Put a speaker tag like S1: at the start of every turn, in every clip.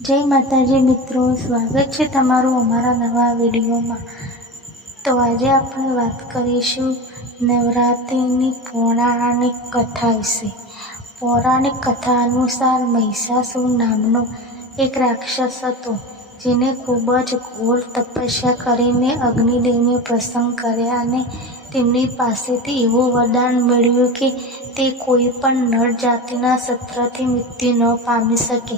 S1: જય માતાજી મિત્રો, સ્વાગત છે તમારું અમારા નવા વિડીયોમાં. તો આજે આપણે વાત કરીશું નવરાત્રિની પૌરાણિક કથા વિશે. પૌરાણિક કથા અનુસાર મહિષાસુર નામનો એક રાક્ષસ હતો, જેને ખૂબ જ ઘોર તપસ્યા કરીને અગ્નિદેવને પ્રસંગ કર્યા અને તેમની પાસેથી એવું વરદાન મેળવ્યું કે તે કોઈ પણ નર જાતિના સત્રથી મૃત્યુ ન પામી શકે.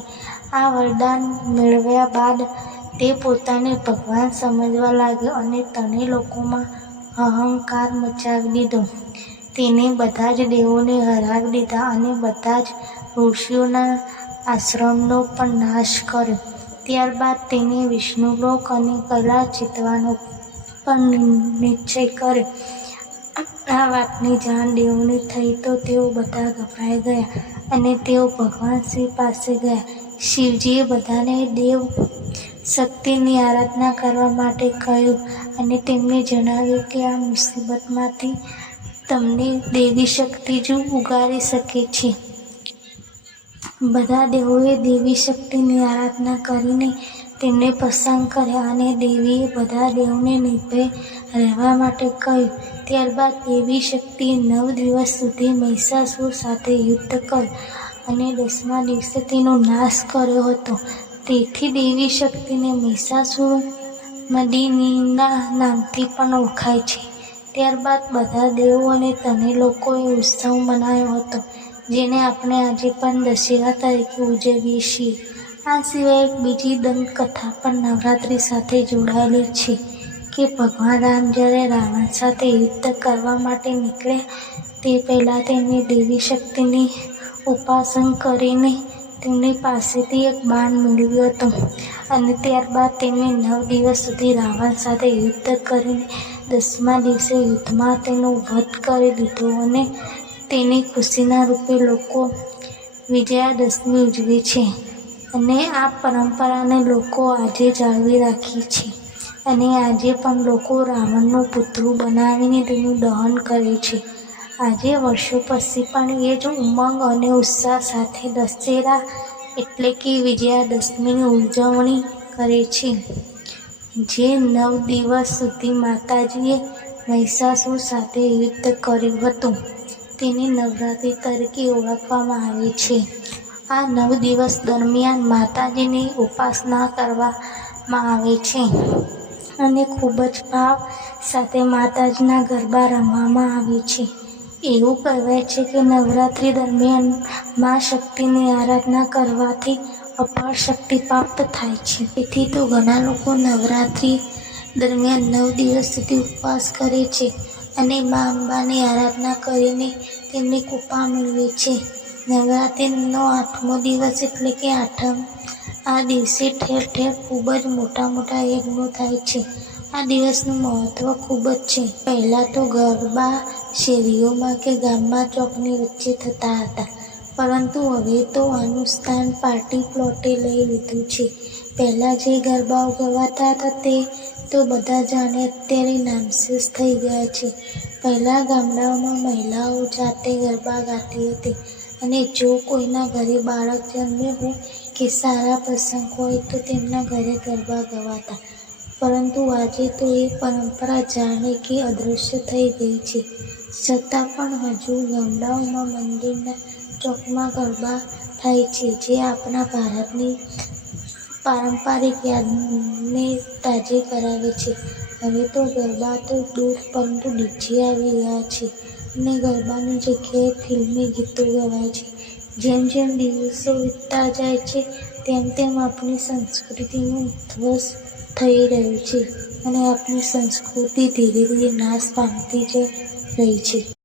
S1: આ વરદાન મેળવ્યા બાદ તે પોતાને ભગવાન સમજવા લાગ્યો અને તને લોકોમાં અહંકાર મચાવી દીધો. તેને બધા જ દેવોને હરાવી દીધા અને બધા જ ઋષિઓના આશ્રમનો પણ નાશ કર્યો. ત્યારબાદ તેને વિષ્ણુલોક અને કલા જીતવાનો પણ નિશ્ચય કર્યો. આ વાતની જાણ દેવોને થઈ તો તેઓ બધા ગભરાઈ ગયા અને તેઓ ભગવાન શ્રી પાસે ગયા. શિવજીએ બધાને દેવ શક્તિની આરાધના કરવા માટે કહ્યું અને તેમને જણાવ્યું કે આ મુસીબતમાંથી તમને દેવી શક્તિ જ ઉગારી શકે છે. બધા દેવોએ દેવી શક્તિની આરાધના કરીને તેમને પસંદ કર્યા અને દેવીએ બધા દેવને નિર્ભય રહેવા માટે કહ્યું. ત્યારબાદ દેવી શક્તિએ નવ દિવસ સુધી મહિષાસુર સાથે યુદ્ધ કર્યું અને દસમા દિવસે તેનો નાશ કર્યો હતો. તેથી દેવી શક્તિને મહિષાસુર મદિનીના નામથી પણ ઓળખાય છે. ત્યારબાદ બધા દેવો અને તને લોકોએ ઉત્સવ મનાવ્યો હતો, જેને આપણે આજે પણ દશેરા તરીકે ઉજવીએ છીએ. આ સિવાય એક બીજી દંતકથા પણ નવરાત્રિ સાથે જોડાયેલી છે કે ભગવાન રામ જ્યારે રાવણ સાથે યુદ્ધ કરવા માટે નીકળ્યા તે પહેલાં તેમની દેવી શક્તિની ઉપાસના કરીને તેમની પાસેથી એક બાણ મેળવ્યું હતું અને ત્યારબાદ તેમણે નવ દિવસ સુધી રાવણ સાથે યુદ્ધ કરીને દસમા દિવસે યુદ્ધમાં તેનો વધ કરી દીધો અને તેની ખુશીના રૂપે લોકો વિજયાદશમી ઉજવે છે અને આ પરંપરાને લોકો આજે જાળવી રાખી છે અને આજે પણ લોકો રાવણનું પુત્રું બનાવીને તેનું દહન કરે છે. આજે વર્ષો પછી પણ એ જ ઉમંગ અને ઉત્સાહ સાથે દશેરા એટલે કે વિજયાદશમીની ઉજવણી કરે છે. જે નવ દિવસ સુધી માતાજીએ મહિષાસુર સાથે યુદ્ધ કર્યું હતું. તેને નવરાત્રિ તરીકે ઓળખવામાં આવે છે. આ નવ દિવસ દરમિયાન માતાજીની ઉપાસના કરવામાં આવે છે અને ખૂબ જ ભાવ સાથે માતાજીના ગરબા રમવામાં આવે છે. એવું કહેવાય છે કે નવરાત્રિ દરમિયાન મા શક્તિની આરાધના કરવાથી અપાર શક્તિ પ્રાપ્ત થાય છે. તેથી તો ઘણા લોકો નવરાત્રિ દરમિયાન નવ દિવસ સુધી ઉપવાસ કરે છે અને મા અંબાની આરાધના કરીને તેમની કૃપા મેળવે છે. નવરાત્રિનો આઠમો દિવસ એટલે કે આઠમ, આ દિવસે ઠેર ઠેર ખૂબ જ મોટા મોટા યજ્ઞો થાય છે. આ દિવસનું મહત્ત્વ ખૂબ જ છે. પહેલાં તો ગરબા શેરીઓમાં કે ગામમાં ચોકની વચ્ચે થતા હતા. પરંતુ હવે તો આનું સ્થાન પાર્ટી પ્લોટે લઈ લીધું છે. પહેલાં જે ગરબાઓ ગવાતા હતા તે તો બધા જાણે અત્યારે નામશેષ થઈ ગયા છે. પહેલાં ગામડાઓમાં મહિલાઓ જાતે ગરબા ગાતી હતી. અને જો કોઈના ઘરે બાળક જન્મે હોય કે સારા પ્રસંગ હોય તો તેમના ઘરે ગરબા ગવાતા. પરંતુ આજે તો એ પરંપરા જાણે કે અદૃશ્ય થઈ ગઈ છે. છતાં પણ હજુ ગામડાઓમાં મંદિરના ચોકમાં ગરબા થાય છે, જે આપણા ભારતની પારંપરિક યાદને તાજી કરાવે છે. હવે તો ગરબા તો દૂર પરંતુ ડીજે આવી ગયા છે અને ગરબાની જગ્યાએ ફિલ્મી ગીતો ગવાય છે. જેમ જેમ દિવસો વીતતા જાય છે, તેમ તેમ આપણી સંસ્કૃતિનું ધ્વસ થઈ રહ્યું છે અને આપણી સંસ્કૃતિ ધીરે ધીરે નાશ પામતી જ રહી છે